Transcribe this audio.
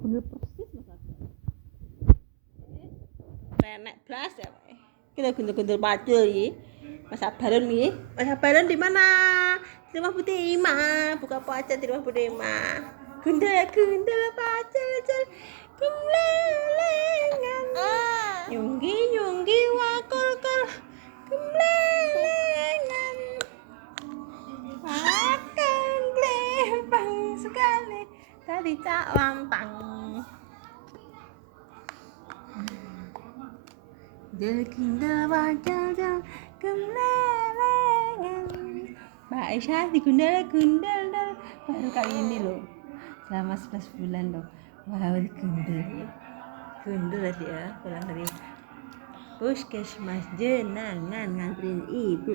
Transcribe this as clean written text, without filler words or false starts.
gundul persis Mas Abdul. Renek blas ya Pak. Kita gundul-gundul pacul iki. Mas Abalun iki. Mas Abalun di mana? Di rumah Bu Tima. Buka puasa di rumah Bu Tima. Gundul ya gundul pacul. Kumlelengan. Nyunggi nyunggi wakul-kul. Kumlelengan. Akan glebang sekali tadi cak lantang. Digundul wajal kemlelengan. Mbak Aisyah digundul baru kali ini loh, selama 11 bulan loh. Wow, digundul tadi ya, pulang dari puskesmas Jenangan nganterin ibu.